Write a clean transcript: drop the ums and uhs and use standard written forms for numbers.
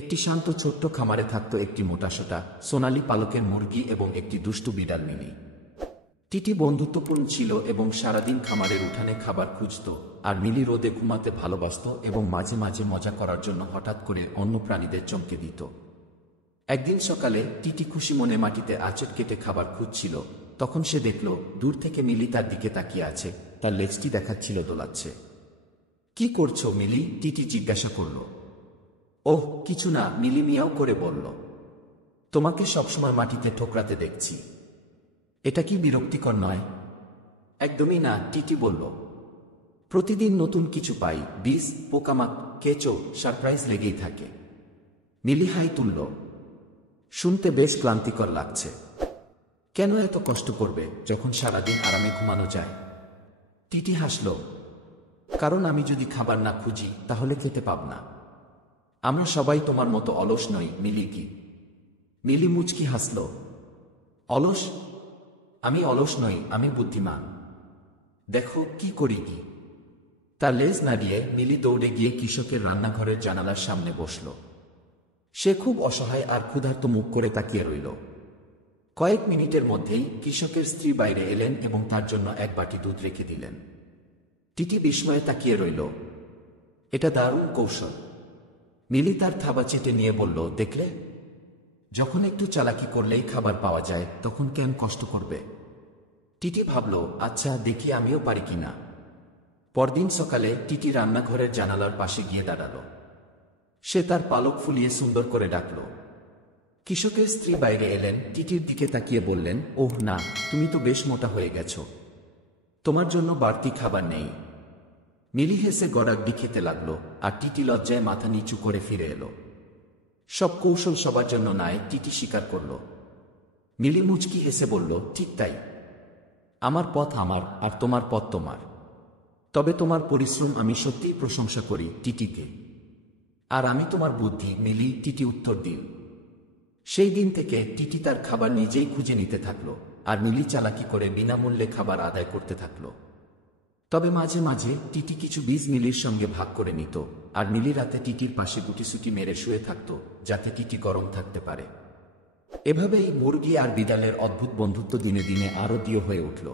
একটি শান্ত ছোট্ট খামারে থাকত একটি মোটাসোটা সোনালী পালকের মুরগি এবং একটি দুষ্টু বিড়াল মিনি। টিটি বন্ধুত্বপূর্ণ ছিল এবং সারাদিন খামারের উঠানে খাবার খুঁজত, আর মিলি রোদে ঘুমাতে ভালোবাসত এবং মাঝে মাঝে মজা করার জন্য হঠাৎ করে অন্য প্রাণীদের চমকে দিত। একদিন সকালে টিটি খুশি মনে মাটিতে আঁচড় কেটে খাবার খুঁজছিল। তখন সে দেখল দূর থেকে মিলি তার দিকে তাকিয়ে আছে, তার লেজটি দেখাচ্ছিল দোলাচ্ছে। কি করছো মিলি? টিটি জিজ্ঞাসা করল। ওহ কিছু না, মিলি মিয়াও করে বলল। তোমাকে সবসময় মাটিতে ঠোকরাতে দেখছি, এটা কি বিরক্তিকর নয়? একদমই না, টিটি বলল। প্রতিদিন নতুন কিছু পাই, বিষ, পোকামাক, কেঁচো, সারপ্রাইজ লেগেই থাকে। মিলি হাই তুলল। শুনতে বেশ ক্লান্তিকর লাগছে। কেন এত কষ্ট করবে যখন সারাদিন আরামে ঘুমানো যায়? টিটি হাসল। কারণ আমি যদি খাবার না খুঁজি তাহলে খেতে পাব না। আমরা সবাই তোমার মতো অলস নই মিলি। কি? মিলি মুচকি হাসল। অলস? আমি অলস নই, আমি বুদ্ধিমান। দেখো কি করি কি। তার লেজ নাড়িয়ে মিলি দৌড়ে গিয়ে কৃষকের রান্নাঘরের জানালার সামনে বসল। সে খুব অসহায় আর ক্ষুধার্ত মুখ করে তাকিয়ে রইল। কয়েক মিনিটের মধ্যেই কৃষকের স্ত্রী বাইরে এলেন এবং তার জন্য এক বাটি দুধ রেখে দিলেন। টিটি বিস্ময়ে তাকিয়ে রইল। এটা দারুণ কৌশল। মিলি তার থাবা চেটে নিয়ে বলল, দেখলে, যখন একটু চালাকি করলেই খাবার পাওয়া যায় তখন কেন কষ্ট করবে? টিটি ভাবল, আচ্ছা দেখি আমিও পারি কিনা। পরদিন সকালে টিটি রান্নাঘরের জানালার পাশে গিয়ে দাঁড়াল। সে তার পালক ফুলিয়ে সুন্দর করে ডাকল। কৃষকের স্ত্রী বাইরে এলেন, টিটির দিকে তাকিয়ে বললেন, ওহ না, তুমি তো বেশ মোটা হয়ে গেছ, তোমার জন্য বাড়তি খাবার নেই। মিলি হেসে গড়াগড়ি খেতে লাগলো, আর টিটি লজ্জায় মাথা নিচু করে ফিরে এলো। সব কৌশল সবার জন্য নয়, টিটি স্বীকার করল। মিলি মুচকি হেসে বলল, ঠিক তাই। আমার পথ আমার, আর তোমার পথ তোমার। তবে তোমার পরিশ্রম আমি সত্যিই প্রশংসা করি টিটিকে। আর আমি তোমার বুদ্ধি মিলি, টিটি উত্তর দিল। সেই দিন থেকে টিটি তার খাবার নিজেই খুঁজে নিতে থাকলো, আর মিলি চালাকি করে বিনামূল্যে খাবার আদায় করতে থাকলো। তবে মাঝে মাঝে টিটি কিছু বীজ মিলির সঙ্গে ভাগ করে নিত, আর মিলি রাতে টিটির পাশে গুটিসুটি মেরে শুয়ে থাকত যাতে টিটি গরম থাকতে পারে। এভাবেই মুরগি আর বিড়ালের অদ্ভুত বন্ধুত্ব দিনে দিনে আরও দৃঢ় হয়ে উঠল।